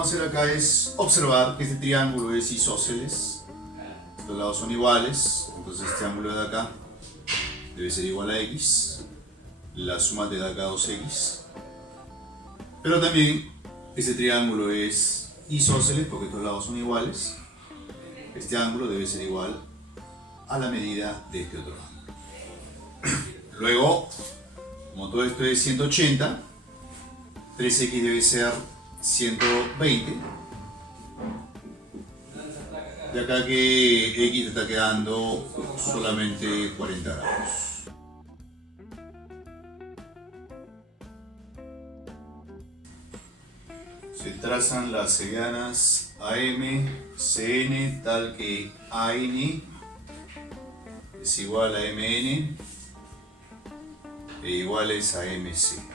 vamos a hacer acá es observar que este triángulo es isósceles. Los lados son iguales, entonces este ángulo de acá debe ser igual a x. La suma te da acá 2x. Pero también este triángulo es isósceles porque estos lados son iguales. Este ángulo debe ser igual a la medida de este otro ángulo. Luego, como todo esto es 180, 3x debe ser 120. De acá que x te está quedando solamente 40 grados. Se trazan las serianas AM, CN, tal que AN es igual a MN e iguales a MC.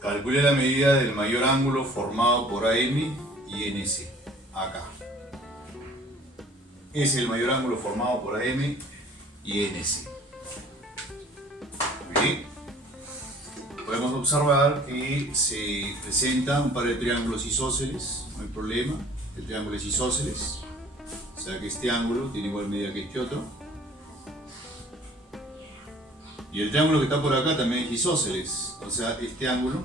Calcule la medida del mayor ángulo formado por AM y NC. Acá. Es el mayor ángulo formado por AM y NC. Bien. Podemos observar que se presenta un par de triángulos isósceles, no hay problema. El triángulo es isósceles, o sea que este ángulo tiene igual medida que este otro. Y el triángulo que está por acá también es isósceles, o sea este ángulo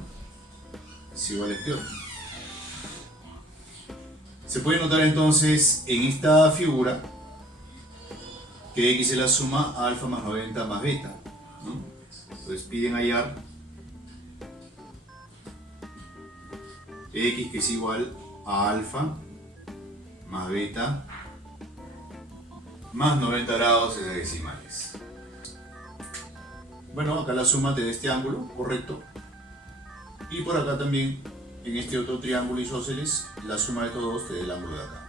es igual a este otro. Se puede notar entonces en esta figura que x es la suma alfa más 90 más beta, ¿no? Entonces piden hallar x que es igual a alfa más beta más 90 grados de decimales. Bueno, acá la suma te da este ángulo, correcto. Y por acá también, en este otro triángulo isósceles, la suma de estos dos te da el ángulo de acá.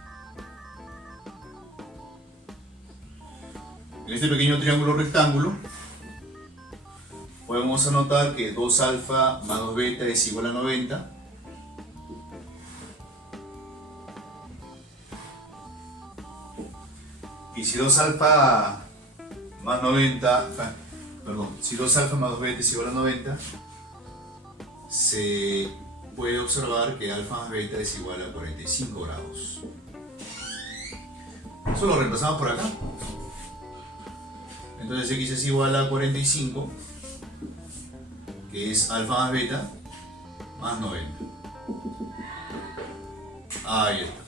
En este pequeño triángulo rectángulo, podemos anotar que 2 alfa más 2 beta es igual a 90. Y si 2 alfa más 90, si 2 alfa más 2 beta es igual a 90, se puede observar que alfa más beta es igual a 45 grados. Eso lo reemplazamos por acá. Entonces x es igual a 45, que es alfa más beta, más 90. Ahí está.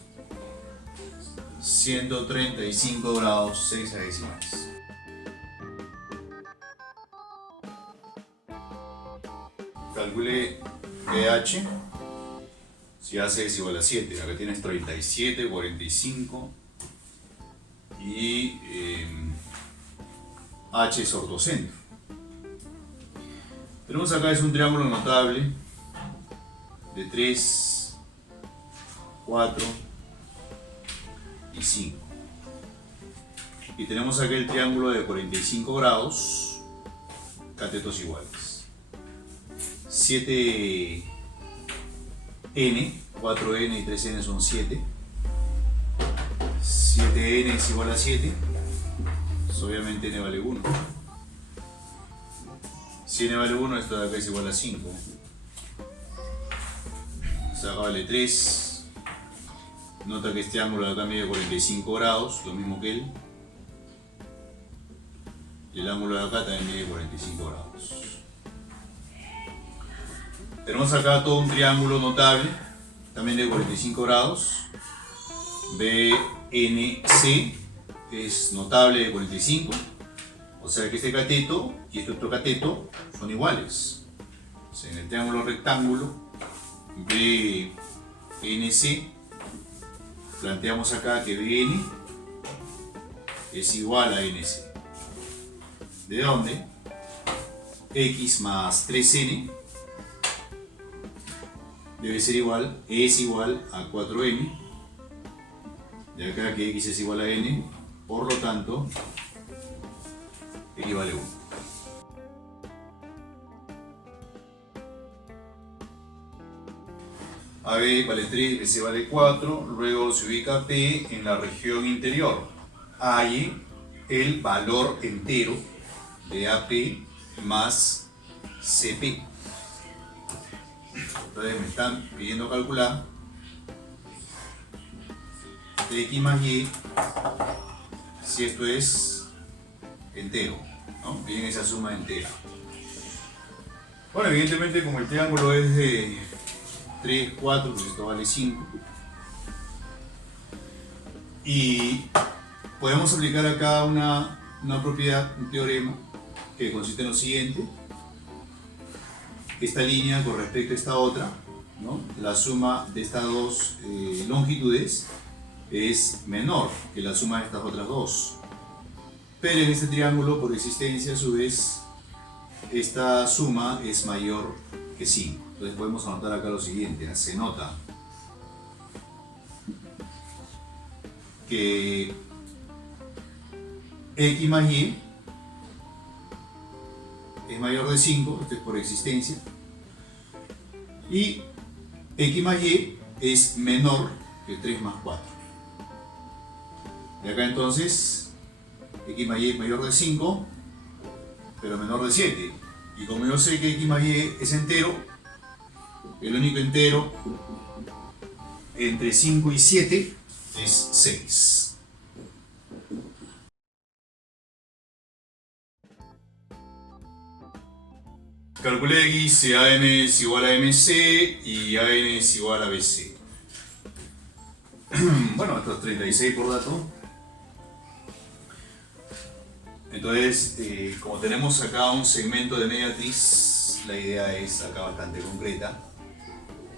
135 grados 6 decimales. Calcule pH. Si hace es igual a 7. Acá tienes 37, 45 y H es ortocentro. Tenemos acá es un triángulo notable de 3, 4 y 5. Y tenemos acá el triángulo de 45 grados, catetos iguales. 7n, 4n y 3n son 7. 7n es igual a 7. Pues obviamente n vale 1. Si n vale 1, esto de acá es igual a 5. O sea, acá vale 3. Nota que este ángulo de acá mide 45 grados, lo mismo que él. Y el ángulo de acá también mide 45 grados. Tenemos acá todo un triángulo notable, también de 45 grados. BNC es notable de 45. O sea que este cateto y este otro cateto son iguales. O sea, en el triángulo rectángulo BNC planteamos acá que BN es igual a NC. ¿De dónde? X más 3N debe ser igual, es igual a 4N. De acá que X es igual a N, por lo tanto, X vale 1. AB vale 3, BC vale 4, luego se ubica P en la región interior. Hay el valor entero de AP más CP. Entonces me están pidiendo calcular de x más y si esto es entero, ¿no? Bien, esa suma entera. Bueno, evidentemente como el triángulo es de 3, 4, pues esto vale 5. Y podemos aplicar acá una propiedad, un teorema, que consiste en lo siguiente. Esta línea con respecto a esta otra, ¿no? La suma de estas dos longitudes es menor que la suma de estas otras dos. Pero en este triángulo, por existencia, a su vez, esta suma es mayor que 5. Entonces podemos anotar acá lo siguiente, ¿no? Se nota que x más y es mayor de 5, esto es por existencia, y x más y es menor que 3 más 4. Y acá entonces x más y es mayor de 5, pero menor de 7. Y como yo sé que x más y es entero, el único entero entre 5 y 7 es 6. Calculé aquí si AN es igual a MC y AN es igual a BC. Bueno, esto es 36 por dato. Entonces, como tenemos acá un segmento de mediatriz, la idea es acá bastante concreta.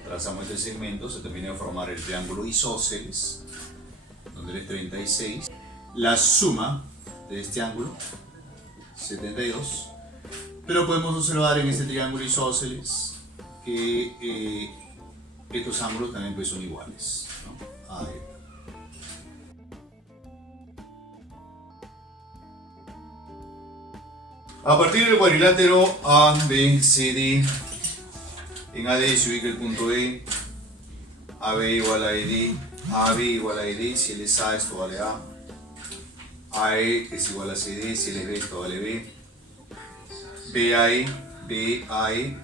Trazamos este segmento, se termina de formar el triángulo isósceles, donde él es 36. La suma de este ángulo, 72. Pero podemos observar en este triángulo isósceles que estos ángulos también pues son iguales, ¿no? A, B. A partir del cuadrilátero ABCD, en AD se ubica el punto E, AB igual a ED, AB igual a ED, si él es A esto vale A, AE es igual a CD, si él es B esto vale B, BAE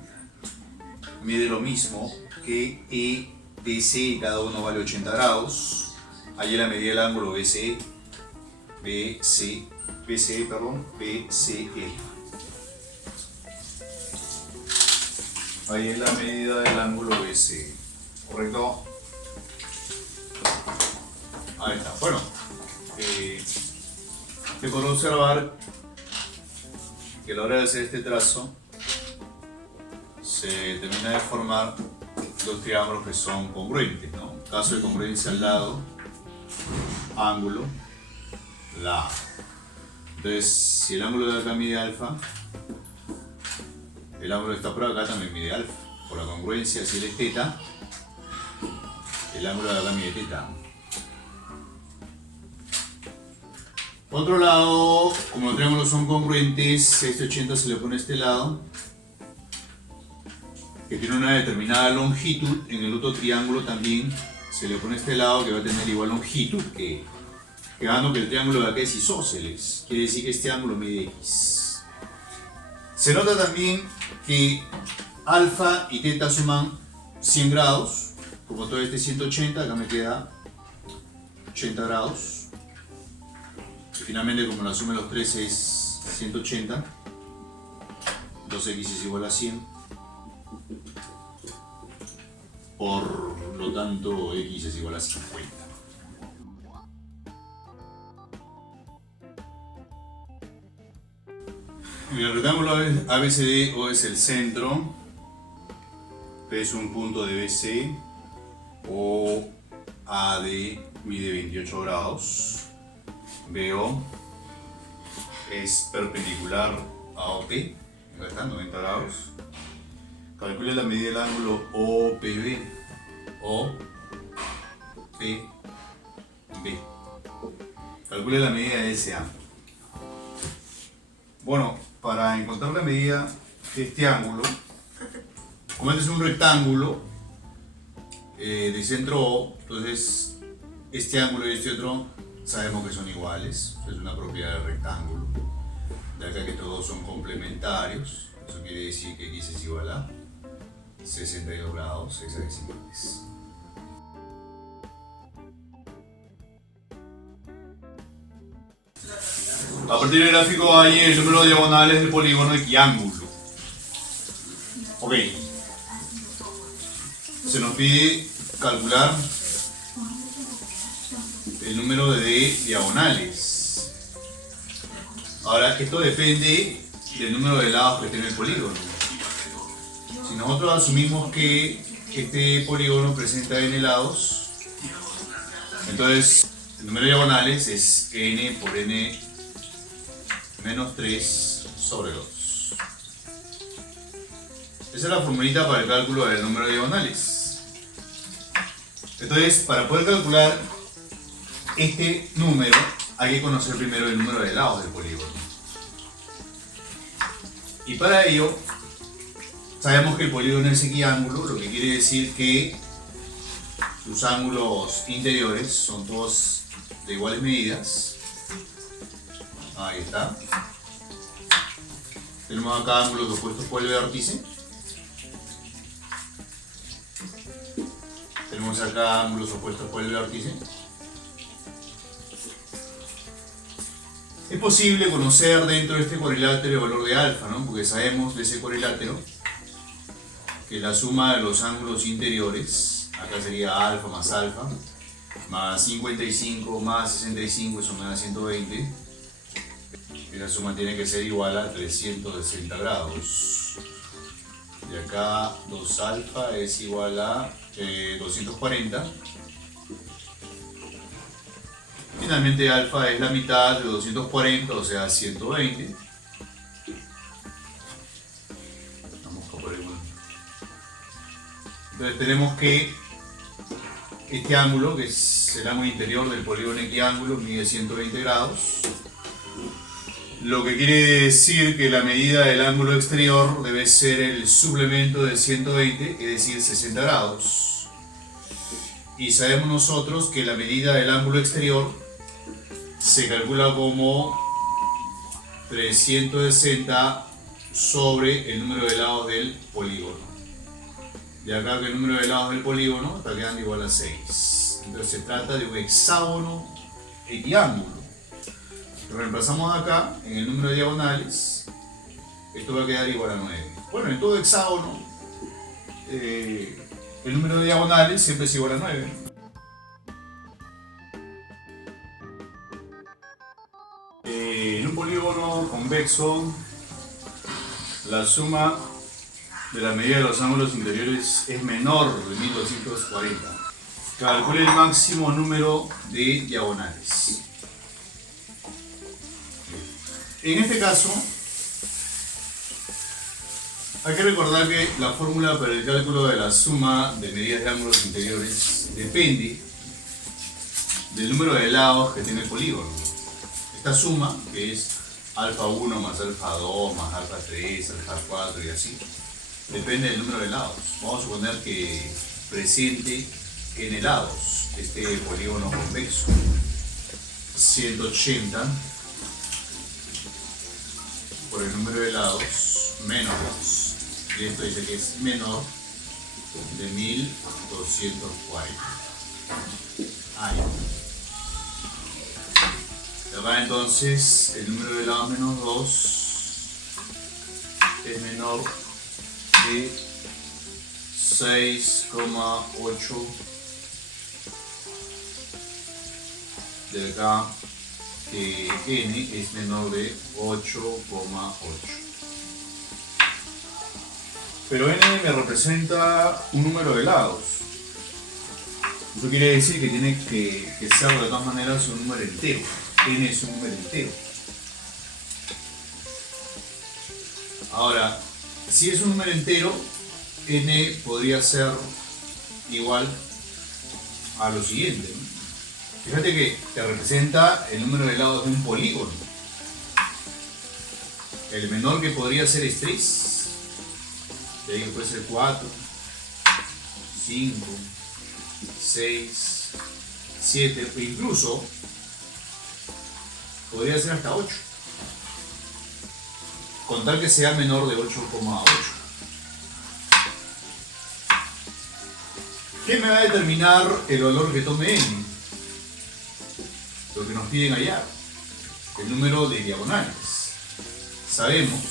mide lo mismo que EDC y cada uno vale 80 grados. Allí la medida del ángulo BCE, BCE. Ahí es la medida del ángulo BCE, ¿correcto? Ahí está. Bueno, se puede observar que a la hora de hacer este trazo se termina de formar dos triángulos que son congruentes, ¿no? Caso de congruencia al lado, ángulo, lado. Entonces, si el ángulo de acá mide alfa, el ángulo de esta prueba acá también mide alfa. Por la congruencia, si él es teta, el ángulo de acá mide teta. Por otro lado, como los triángulos son congruentes, este 80 se le pone a este lado, que tiene una determinada longitud. En el otro triángulo también se le pone a este lado, que va a tener igual longitud, quedando que el triángulo de acá es isósceles, quiere decir que este ángulo mide x. Se nota también que alfa y teta suman 100 grados, como todo este 180, acá me queda 80 grados. Y finalmente, como la suma de los tres es 180, 2x es igual a 100, por lo tanto x es igual a 50. El rectángulo ABCD O es el centro, P es un punto de BC, O AD mide 28 grados, BO es perpendicular a OP, acá está, 90 grados. Calcule la medida del ángulo OPB, OPB. Calcule la medida de ese ángulo. Bueno, para encontrar la medida de este ángulo, como este es un rectángulo de centro O, entonces este ángulo y este otro sabemos que son iguales, es una propiedad del rectángulo. De acá que todos son complementarios, eso quiere decir que x es igual a 62 grados hexadecimales. A partir del gráfico hay el número de diagonales del polígono equiángulo. Ok. Se nos pide calcular el número de diagonales. Ahora, esto depende del número de lados que tiene el polígono. Si nosotros asumimos que este polígono presenta n lados, entonces el número de diagonales es n por n menos 3 sobre 2. Esa es la formulita para el cálculo del número de diagonales. Entonces, para poder calcular este número, hay que conocer primero el número de lados del polígono. Y para ello, sabemos que el polígono es equiángulo, lo que quiere decir que sus ángulos interiores son todos de iguales medidas. Ahí está. Tenemos acá ángulos opuestos por el vértice. Tenemos acá ángulos opuestos por el vértice. Es posible conocer dentro de este cuadrilátero el valor de alfa, ¿no? Porque sabemos de ese cuadrilátero que la suma de los ángulos interiores, acá sería alfa, más 55 más 65, eso me da 120. Esa suma tiene que ser igual a 360 grados. Y acá 2 alfa es igual a 240. Finalmente alfa es la mitad de 240, o sea 120. Vamos a poner uno. Entonces tenemos que este ángulo, que es el ángulo interior del polígono equiángulo, mide 120 grados. Lo que quiere decir que la medida del ángulo exterior debe ser el suplemento de 120, es decir, 60 grados. Y sabemos nosotros que la medida del ángulo exterior se calcula como 360 sobre el número de lados del polígono. Y acá que el número de lados del polígono está quedando igual a 6. Entonces se trata de un hexágono equiángulo. Lo reemplazamos acá en el número de diagonales. Esto va a quedar igual a 9. Bueno, en todo hexágono el número de diagonales siempre es igual a 9. En un polígono convexo, la suma de la medida de los ángulos interiores es menor de 1240. Calcule el máximo número de diagonales. En este caso, hay que recordar que la fórmula para el cálculo de la suma de medidas de ángulos interiores depende del número de lados que tiene el polígono. Esta suma, que es alfa 1 más alfa 2 más alfa 3, alfa 4 y así, depende del número de lados. Vamos a suponer que presente n lados este polígono convexo. 180 por el número de lados menos 2. Y esto dice que es menor de 1240. Ahí. Acá entonces el número de lados menos 2 es menor de 6,8 de acá, que n es menor de 8,8. Pero n me representa un número de lados. Eso quiere decir que tiene que ser de todas maneras un número entero. N es un número entero. Ahora, si es un número entero, n podría ser igual a lo siguiente, ¿no? Fíjate que te representa el número de lados de un polígono. El menor que podría ser es 3. De ahí puede ser 4, 5, 6, 7, o incluso podría ser hasta 8. Con tal que sea menor de 8,8. ¿Qué me va a determinar el valor que tome n? Lo que nos piden hallar, el número de diagonales. Sabemos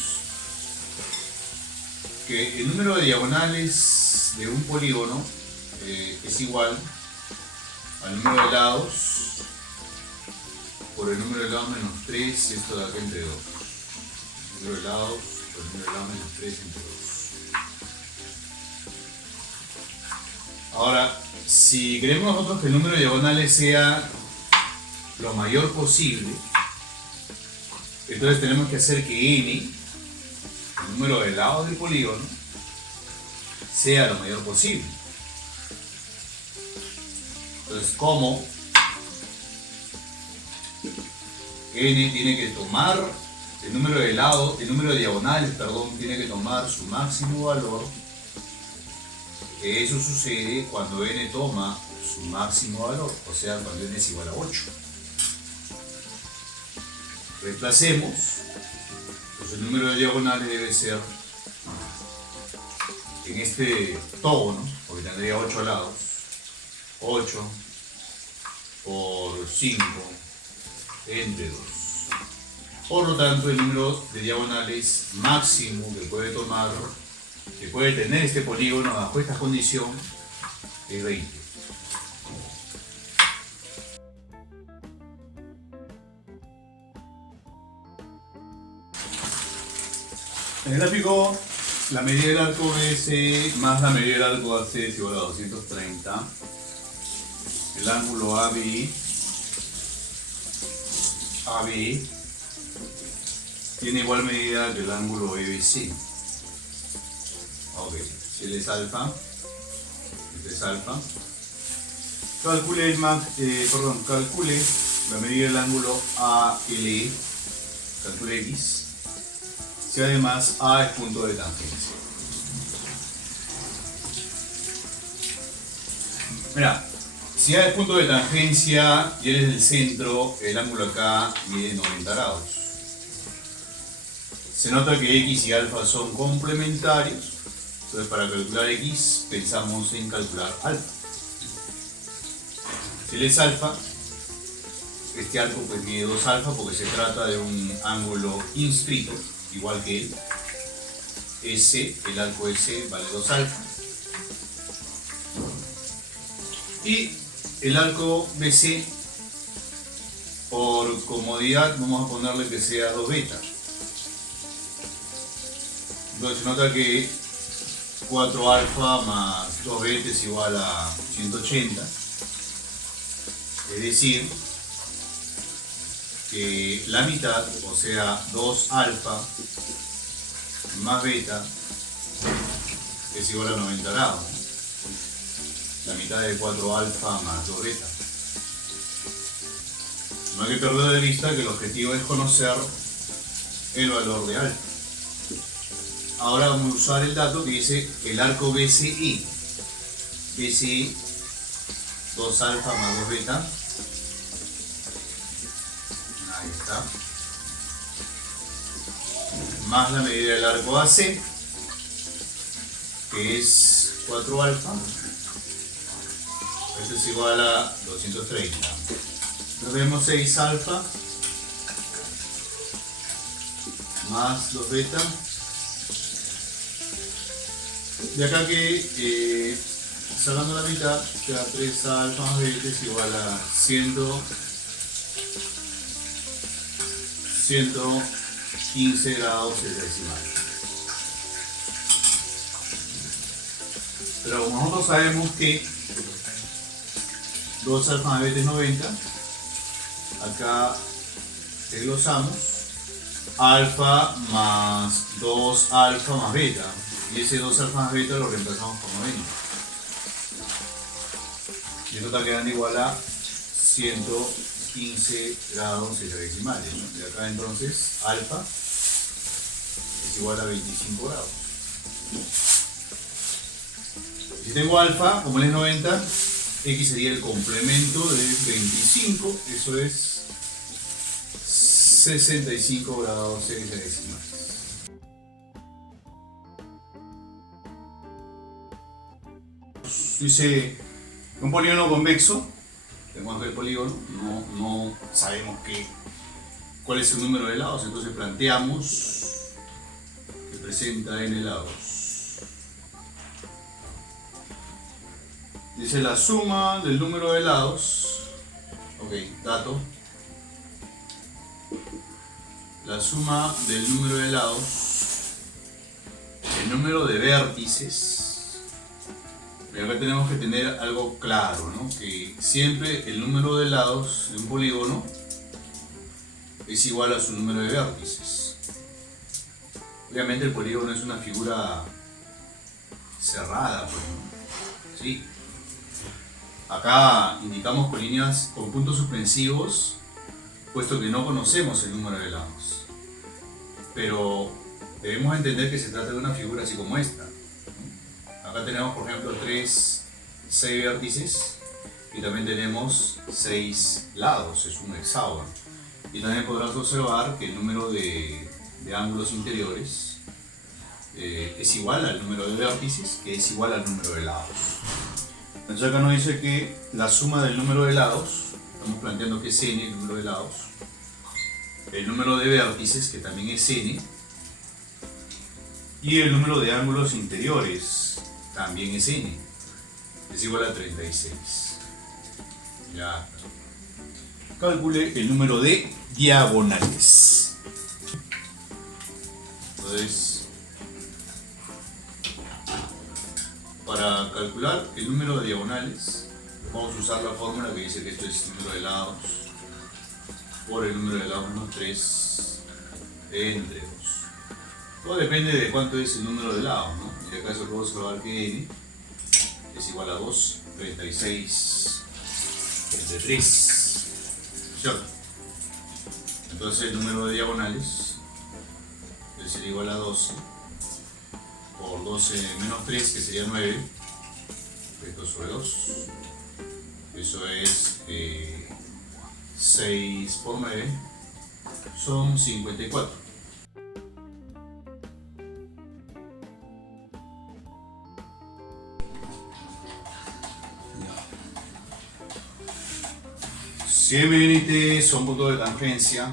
que el número de diagonales de un polígono es igual al número de lados por el número de lados menos 3 y esto de acá entre 2. El número de lados por el número de lados menos 3 entre 2. Ahora, si queremos nosotros que el número de diagonales sea lo mayor posible, entonces tenemos que hacer que n, el número de lados del polígono, sea lo mayor posible. Entonces, ¿cómo? N tiene que tomar el número de diagonales, perdón, tiene que tomar su máximo valor. Eso sucede cuando n toma su máximo valor, o sea, cuando n es igual a 8. Reemplacemos, pues el número de diagonales debe ser, en este octógono, porque tendría 8 lados, 8 por 5 entre 2. Por lo tanto, el número de diagonales máximo que puede tener este polígono bajo esta condición es 20. En el gráfico, la medida del arco BC más la medida del arco AC es igual a 230. El ángulo AB tiene igual medida que el ángulo EBC. Ok, si él es alfa, este es alfa. Calcule la medida del ángulo ALE, calcule X. Si además A es punto de tangencia. Mira, si A es punto de tangencia y él es el centro, el ángulo acá mide 90 grados. Se nota que X y alfa son complementarios. Entonces, para calcular X, pensamos en calcular alfa. Si él es alfa, este arco pues mide 2 alfa porque se trata de un ángulo inscrito, igual que él. S, el arco S vale 2 alfa. Y el arco BC, por comodidad, vamos a ponerle que sea 2 beta. Entonces se nota que 4 alfa más 2 beta es igual a 180. Es decir, que la mitad, o sea 2 alfa más beta, es igual a 90 grados. La mitad de 4 alfa más 2 beta. No hay que perder de vista que el objetivo es conocer el valor de alfa. Ahora vamos a usar el dato que dice el arco BCE. BCE, 2 alfa más 2 beta. Ahí está. Más la medida del arco AC, que es 4 alfa. Esto es igual a 230. Entonces tenemos 6 alfa más 2 beta. De acá que sacando la mitad queda 3 alfa más beta es igual a 115 grados hexadecimales. Pero como nosotros sabemos que 2 alfa más beta es 90, acá desglosamos alfa más 2 alfa más beta. Y ese 2 alfa más beta lo reemplazamos por 90. Y esto está quedando igual a 115 grados hexadecimales, ¿no? Y acá entonces alfa es igual a 25 grados. Si tengo alfa, como él es 90, X sería el complemento de 25, eso es 65 grados hexadecimales. Dice Un polígono convexo, tenemos que el polígono, no sabemos cuál es el número de lados, entonces planteamos que presenta n lados. Dice la suma del número de lados, ok, dato, la suma del número de lados, el número de vértices. Pero acá tenemos que tener algo claro, ¿no? Que siempre el número de lados de un polígono es igual a su número de vértices. Obviamente el polígono es una figura cerrada, pues, ¿no? ¿Sí? Acá indicamos con líneas, con puntos suspensivos, puesto que no conocemos el número de lados. Pero debemos entender que se trata de una figura así como esta. Acá tenemos, por ejemplo, 6 vértices y también tenemos 6 lados, es un hexágono. Y también podrás observar que el número de ángulos interiores es igual al número de vértices, que es igual al número de lados. Entonces acá nos dice que la suma del número de lados, estamos planteando que es n el número de lados, el número de vértices, que también es n, y el número de ángulos interiores, también es n, es igual a 36. Ya está. Calcule el número de diagonales. Entonces, para calcular el número de diagonales, vamos a usar la fórmula que dice que esto es el número de lados por el número de lados menos 3 entre 2. Todo depende de cuánto es el número de lados, ¿no? Y acá se puede observar que n es igual a 2, 36 entre 3. ¿Cierto? Entonces el número de diagonales debe ser igual a 12 por 12 menos 3, que sería 9, esto sobre 2. Eso es 6 por 9, son 54. Si M, N y T son puntos de tangencia,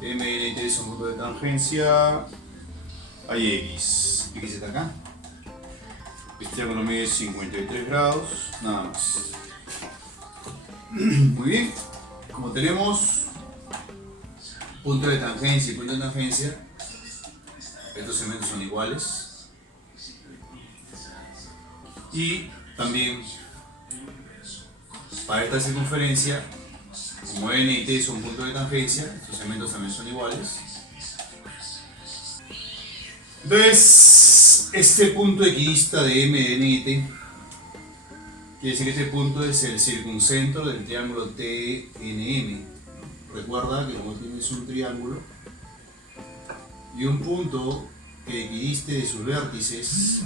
M, N y T son puntos de tangencia, hay X. X está acá. Este triángulo mide 53 grados, nada más. Muy bien. Como tenemos punto de tangencia y punto de tangencia, estos segmentos son iguales. Y también para esta circunferencia, como N y T son puntos de tangencia, estos segmentos también son iguales. Entonces, este punto equidista de M, N y T, quiere decir que este punto es el circuncentro del triángulo TNM. Recuerda que como tienes un triángulo y un punto que equidiste de sus vértices,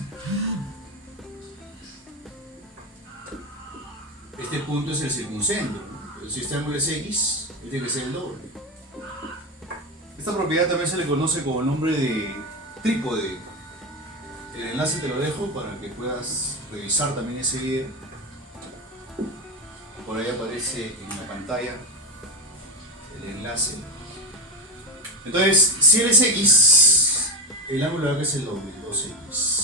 este punto es el circuncentro, ¿no? Si este ángulo es X, este tiene que ser el doble. Esta propiedad también se le conoce como el nombre de trípode. El enlace te lo dejo para que puedas revisar también ese video. Por ahí aparece en la pantalla el enlace. Entonces, si él es X, el ángulo de acá es el doble, 2X.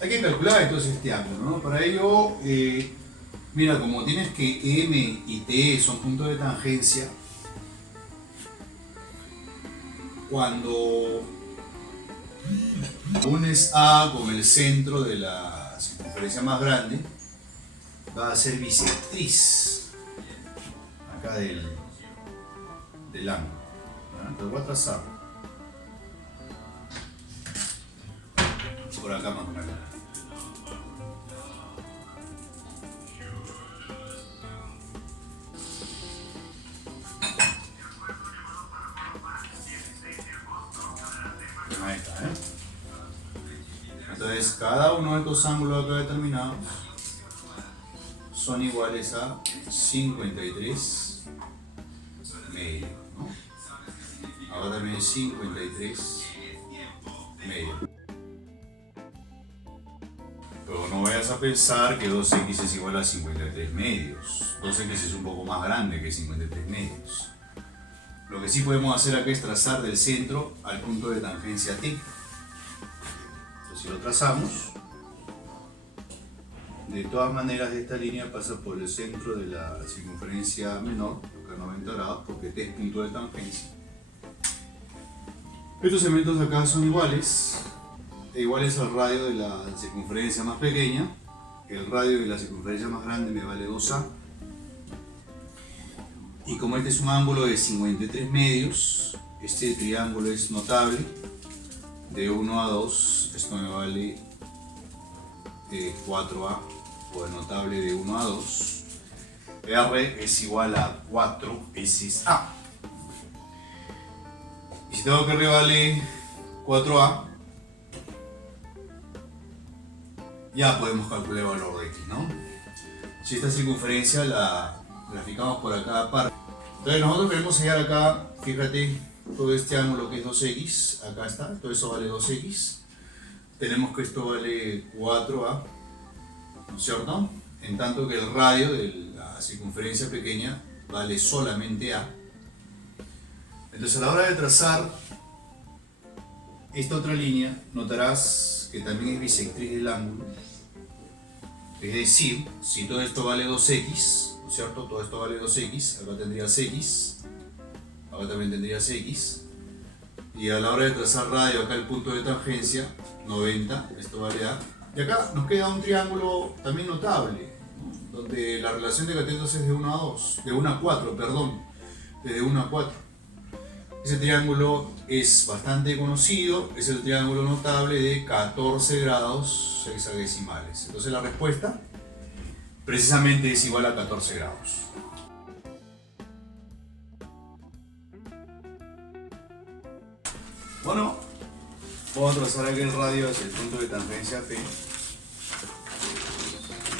Hay que calcular entonces este ángulo, ¿no? Para ello, mira, como tienes que M y T son puntos de tangencia, cuando unes A con el centro de la circunferencia más grande, va a ser bisectriz acá del ángulo. Entonces voy a trazar por acá más o menos. Ahí está, ¿eh? Entonces cada uno de estos ángulos acá determinados son iguales a 53 medios, ¿no? Ahora también 53 medios. a pensar que 2x es igual a 53 medios. 2x es un poco más grande que 53 medios. Lo que sí podemos hacer acá es trazar del centro al punto de tangencia T. Entonces si lo trazamos, de todas maneras esta línea pasa por el centro de la circunferencia menor, lo que es 90 grados, porque T es punto de tangencia. Estos segmentos de acá son iguales al radio de la circunferencia más pequeña. El radio de la circunferencia más grande me vale 2A. Y como este es un ángulo de 53 medios, este triángulo es notable. De 1 a 2, esto me vale 4A, o el notable de 1 a 2. R es igual a 4 veces A. Y si tengo que R vale 4A, ya podemos calcular el valor de X, ¿no? Si esta circunferencia la graficamos por acá aparte. Entonces nosotros queremos hallar acá, fíjate, todo este ángulo que es 2x, acá está, todo eso vale 2x. Tenemos que esto vale 4a, ¿no es cierto? En tanto que el radio de la circunferencia pequeña vale solamente a. Entonces a la hora de trazar esta otra línea, notarás que también es bisectriz del ángulo. Es decir, si todo esto vale 2x, ¿no es cierto? Todo esto vale 2x, acá tendrías x, acá también tendrías x. Y a la hora de trazar radio, acá el punto de tangencia, 90, esto vale a. Y acá nos queda un triángulo también notable, ¿no? Donde la relación de catetos es de 1 a 2, de 1 a 4, perdón, de 1 a 4. Ese triángulo es bastante conocido, es el triángulo notable de 14 grados hexadesimales. Entonces la respuesta precisamente es igual a 14 grados. Bueno, vamos a trazar aquí el radio hacia el punto de tangencia P.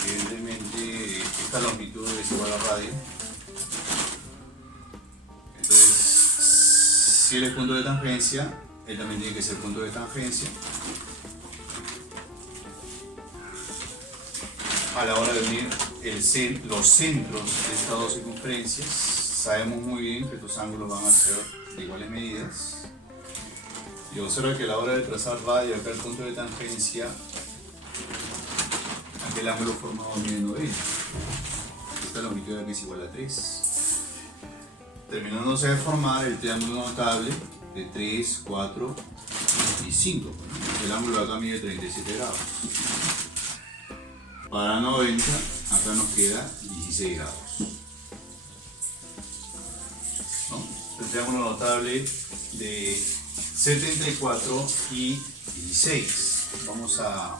Evidentemente esta longitud es igual a radio. Si él es punto de tangencia, él también tiene que ser punto de tangencia. A la hora de unir los centros de estas dos circunferencias, sabemos muy bien que estos ángulos van a ser de iguales medidas. Y observa que a la hora de trazar radio acá el punto de tangencia, aquel ángulo formado mide 90. Esta longitud aquí es igual a 3. Terminándose de formar el triángulo notable de 3, 4 y 5. El ángulo de acá mide 37 grados. Para 90, acá nos queda 16 grados. ¿No? El triángulo notable de 74 y 16. Vamos a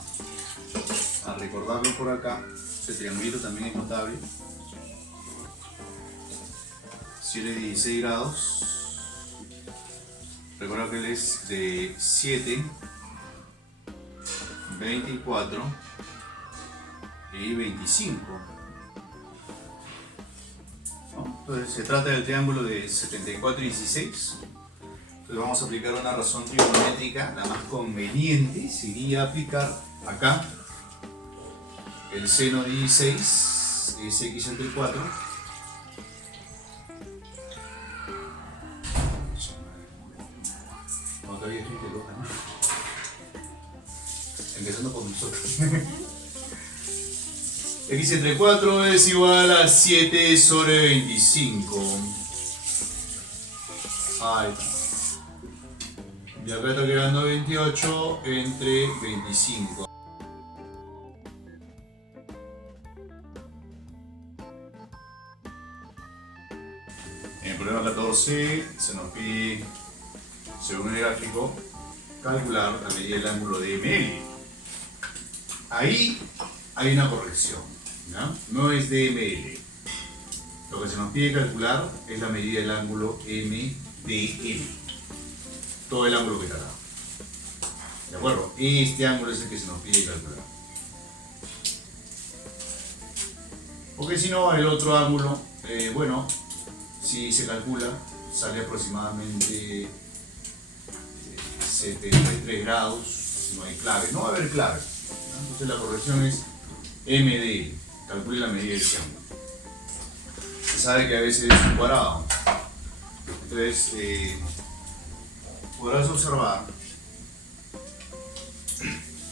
recordarlo por acá. Este triangulito también es notable. Si él es 16 grados, recuerda que él es de 7, 24 y 25. ¿No? Entonces se trata del triángulo de 74 y 16. Entonces vamos a aplicar una razón trigonométrica. La más conveniente sería aplicar acá el seno de 16 es x entre 4. Todavía hay gente loca, ¿no? Empezando por nosotros. X entre 4 es igual a 7 sobre 25. Ahí está. Y acá está quedando 28 entre 25. En el problema 14 se nos pide, según el gráfico, calcular la medida del ángulo de ML. Ahí hay una corrección, ¿no? No es DML. Lo que se nos pide calcular es la medida del ángulo MDL. Todo el ángulo que está acá. ¿De acuerdo? Este ángulo es el que se nos pide calcular. Porque si no, el otro ángulo, bueno, si se calcula, sale aproximadamente 73 grados, no hay clave, no va a haber clave. Entonces la corrección es MD, calcule la medida del triángulo. Se sabe que a veces es un cuadrado. Entonces, podrás observar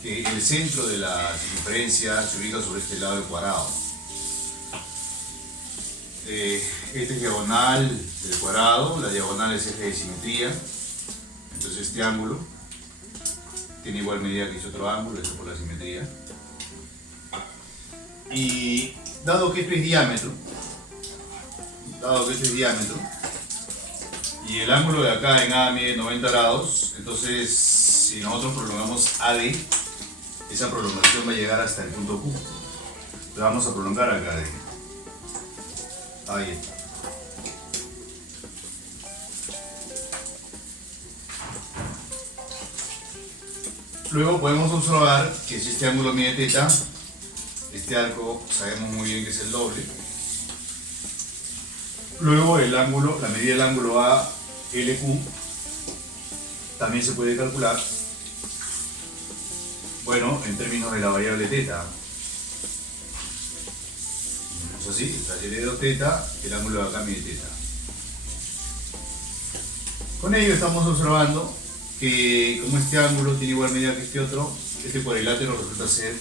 que el centro de la circunferencia se ubica sobre este lado del cuadrado. Este es diagonal del cuadrado, la diagonal es eje de simetría. Entonces este ángulo tiene igual medida que este otro ángulo, eso por la simetría. Y dado que esto es diámetro, y el ángulo de acá en A mide 90 grados, entonces si nosotros prolongamos AD, esa prolongación va a llegar hasta el punto Q. La vamos a prolongar acá AD. Ahí está. Luego podemos observar que si este ángulo mide θ, este arco sabemos muy bien que es el doble. Luego el ángulo, la medida del ángulo ALQ también se puede calcular, bueno, en términos de la variable θ. Es así, trayecto θ, el ángulo de acá mide θ. Con ello estamos observando que como este ángulo tiene igual medida que este otro, este cuadrilátero resulta ser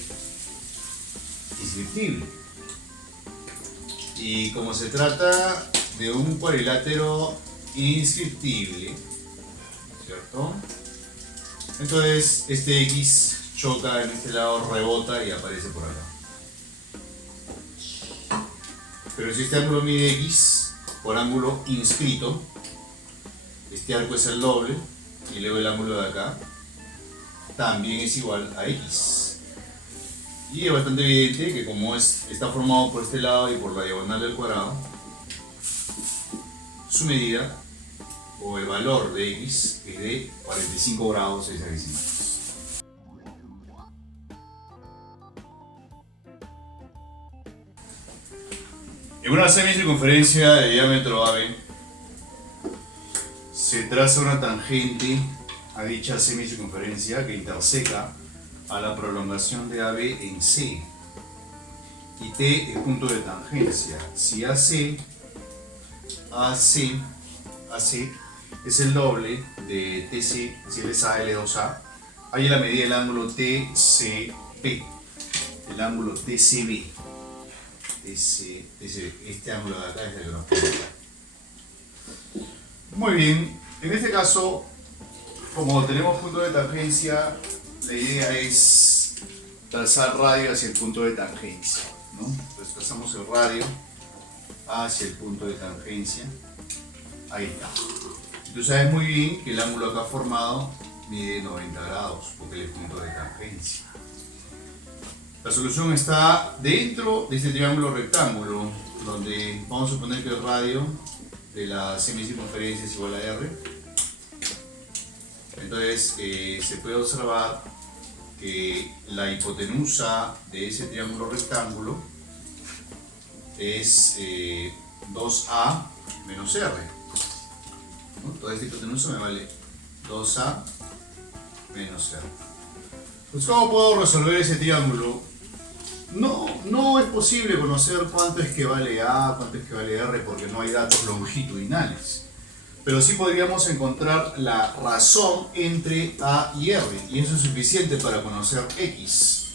inscriptible. Y como se trata de un cuadrilátero inscriptible, ¿cierto? Entonces este X choca en este lado, rebota y aparece por acá. Pero si este ángulo mide X por ángulo inscrito, este arco es el doble y luego el ángulo de acá también es igual a X. Y es bastante evidente que como está formado por este lado y por la diagonal del cuadrado, su medida o el valor de X es de 45 grados 6 hexagesimales. En una semicircunferencia de diámetro AB se traza una tangente a dicha semicircunferencia que interseca a la prolongación de AB en C y T es punto de tangencia. Si AC es el doble de TC, si él es A, L 2A, ahí la medida del ángulo TCP, el ángulo TCB. Este ángulo de acá es el que nos queda. Muy bien, en este caso, como tenemos punto de tangencia, la idea es trazar radio hacia el punto de tangencia, ¿no? Entonces trazamos el radio hacia el punto de tangencia. Ahí está. Tú sabes muy bien que el ángulo acá formado mide 90 grados, porque él es punto de tangencia. La solución está dentro de este triángulo rectángulo, donde vamos a suponer que el radio de la semicircunferencia es igual a R. Entonces se puede observar que la hipotenusa de ese triángulo rectángulo es 2A menos R, ¿no? Toda esta hipotenusa me vale 2A menos R. Pues ¿cómo puedo resolver ese triángulo? No es posible conocer cuánto es que vale A, cuánto es que vale R, porque no hay datos longitudinales. Pero sí podríamos encontrar la razón entre A y R, y eso es suficiente para conocer X.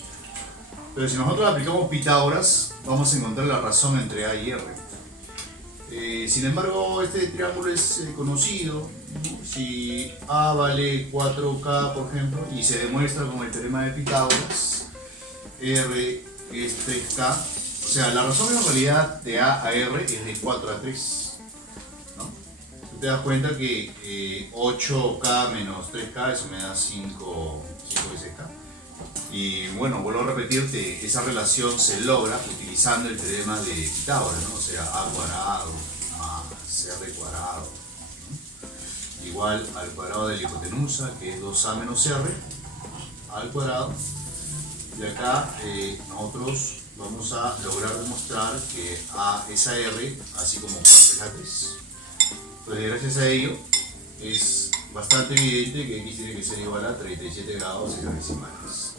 Pero si nosotros aplicamos Pitágoras, vamos a encontrar la razón entre A y R. Sin embargo, este triángulo es conocido, ¿no? Si A vale 4K, por ejemplo, y se demuestra con el teorema de Pitágoras, R es 3K, o sea, la razón en realidad de A a R es de 4 a 3, ¿no? Tú te das cuenta que 8K menos 3K, eso me da 5 veces K. Y bueno, vuelvo a repetirte, esa relación se logra utilizando el teorema de Pitágoras, ¿no? O sea, A cuadrado más R cuadrado, ¿no? Igual al cuadrado de la hipotenusa, que es 2A menos R, al cuadrado. Y acá nosotros vamos a lograr demostrar que A es a R, así como 4 es a 3. Entonces, gracias a ello, es bastante evidente que X tiene que ser igual a 37 grados hexagesimales.